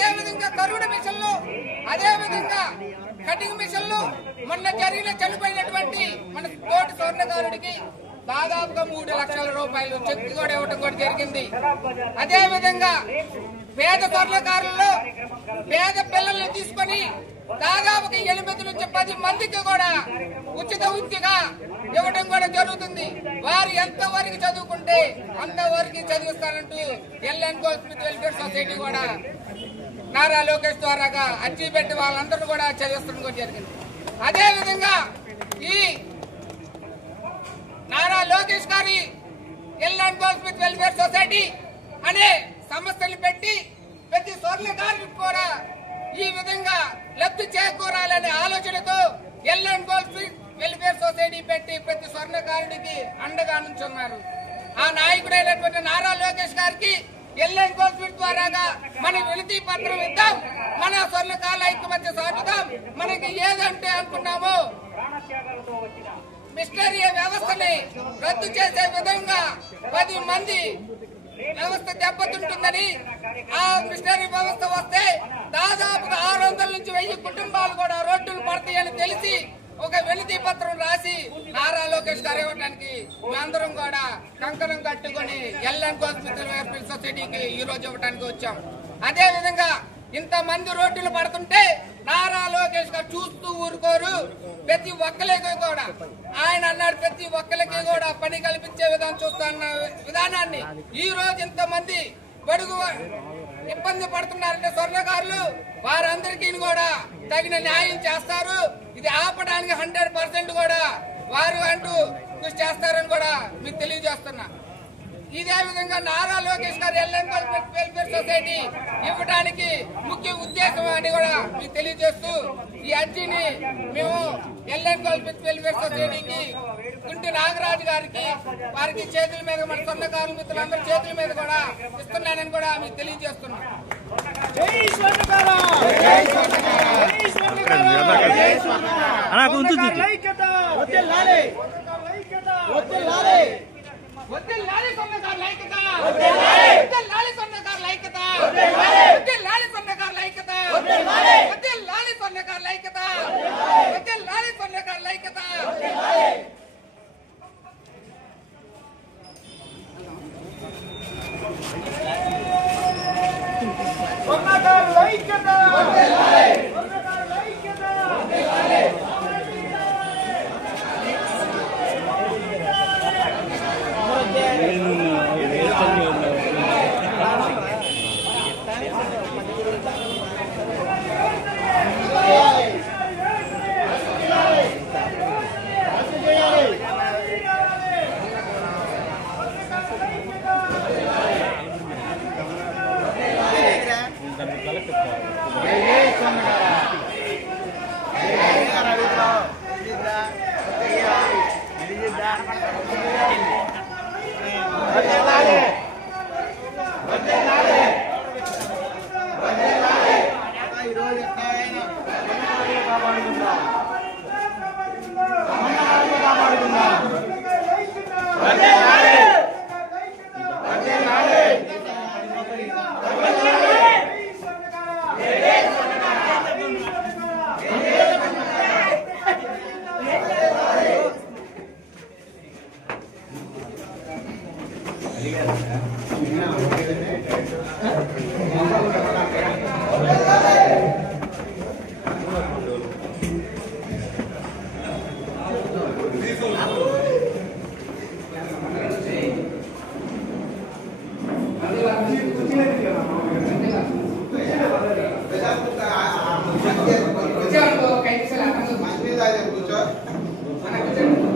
అదే విధంగా కరుణ మిషన్లు, అదే విధంగా కటింగ్ మిషన్లు, మొన్న జరిగిన చనిపోయినటువంటి మన తోటి స్వర్ణకారుడికి దాదాపుగా 3 లక్షల రూపాయలు చెక్ కూడా ఇవ్వడం కూడా జరిగింది. అదే విధంగా పేద స్వర్ణకారుల్లో పేద పిల్లల్ని తీసుకొని దాదాపుగా 8 నుంచి 10 మందికి కూడా ఉచిత విద్యగా ఇవ్వడం కూడా జరుగుతుంది. వారు ఎంతవరకు చదువుకుంటే అంతవరకు చదివిస్తారంటూ ఎల్ఎన్ గోల్డ్ వెల్ఫేర్ సొసైటీ కూడా నారా లోకేష్ ద్వారాగా అర్జీ పెట్టి వాళ్ళందరూ కూడా చదివిస్తడం కూడా జరిగింది. అదే విధంగా ఈ నారా లోకేష్ గారి ఎల్ఎన్ గోల్డ్ వెల్ఫేర్ సొసైటీ అనే సంస్థలు పెట్టి ప్రతి స్వర్ణకారుడికి కూడా ఈ విధంగా లబ్ధి చేకూరాలనే ఆలోచనతో ఎల్ఎన్ గోల్డ్ వెల్ఫేర్ సొసైటీ పెట్టి ప్రతి స్వర్ణకారుడికి అండగా నుంచున్నారు. ఆ నాయకుడైనటువంటి నారా లోకేష్ గారికి ఎల్ఎన్ గోల్డ్ ద్వారాగా మన వినతి పత్రం ఇద్దాం, మన స్వర్ణకారుల ఐక్యమత్య సాగుదాం. మనకి ఏదంటే అనుకున్నామో మిషనరీ వ్యవస్థని రద్దు చేసే విధంగా 10 మంది వ్యవస్థ దెబ్బతింటుందని, ఆ మిషనరీ వ్యవస్థ వస్తే దాదాపుగా 600 నుంచి 1000 కుటుంబాలు కూడా రోడ్డులు పడతాయని తెలిసి ఒక వినతి పత్రం రాసి నారా లోకేష్ గారు ఇవ్వడానికి మేమందరం కూడా కంకణం కట్టుకుని ఎల్ఎన్ గోల్డ్ వెల్ఫేర్ సొసైటీకి ఈ రోజు ఇవ్వడానికి వచ్చాం. అదే విధంగా ఇంతమంది రోడ్డులు పడుతుంటే నారా లోకేష్ గారు చూస్తూ ఊరుకోరు. ప్రతి ఒక్కరికి కూడా ఆయన అన్నాడు, ప్రతి ఒక్కరికి కూడా పని కల్పించే విధానం చూస్తున్న విధానాన్ని ఈ రోజు ఇంతమంది బడుగు ఇబ్బంది పడుతున్నారంటే స్వర్ణకారులు వారందరికీ కూడా తగిన న్యాయం చేస్తారు. ఇది ఆపడానికి 100% కూడా వారు అంటూ కృషి చేస్తారని కూడా మీకు తెలియజేస్తున్నా. ఇదే విధంగా నారా లోకేష్ గారు ఎల్ఎన్ గోల్డ్ వెల్ఫేర్ సొసైటీ ఇవ్వడానికి ముఖ్య ఉద్దేశం అని కూడా మీకు తెలియజేస్తూ ఈ అర్జీని మేము ఎల్ఎన్ గోల్డ్ వెల్ఫేర్ సొసైటీకి గుంటి నాగరాజు గారికి వారికి చేతుల మీద మన స్వర్ణకారుల మిత్రులందరి చేతుల మీద కూడా ఇస్తున్నానని కూడా మీకు తెలియజేస్తున్నాం. వద్దెల్లాలి స్వర్ణకారుల ఐక్యత, వద్దెల్లాలి స్వర్ణకారుల ఐక్యత, వద్దెల్లాలి స్వర్ణకారుల ఐక్యత, వద్దెల్లాలి స్వర్ణకారుల ఐక్యత, వద్దెల్లాలి స్వర్ణకారుల ఐక్యత. స్వర్ణకారుల ఐక్యత, స్వర్ణకారుల ఐక్యత. Yeah.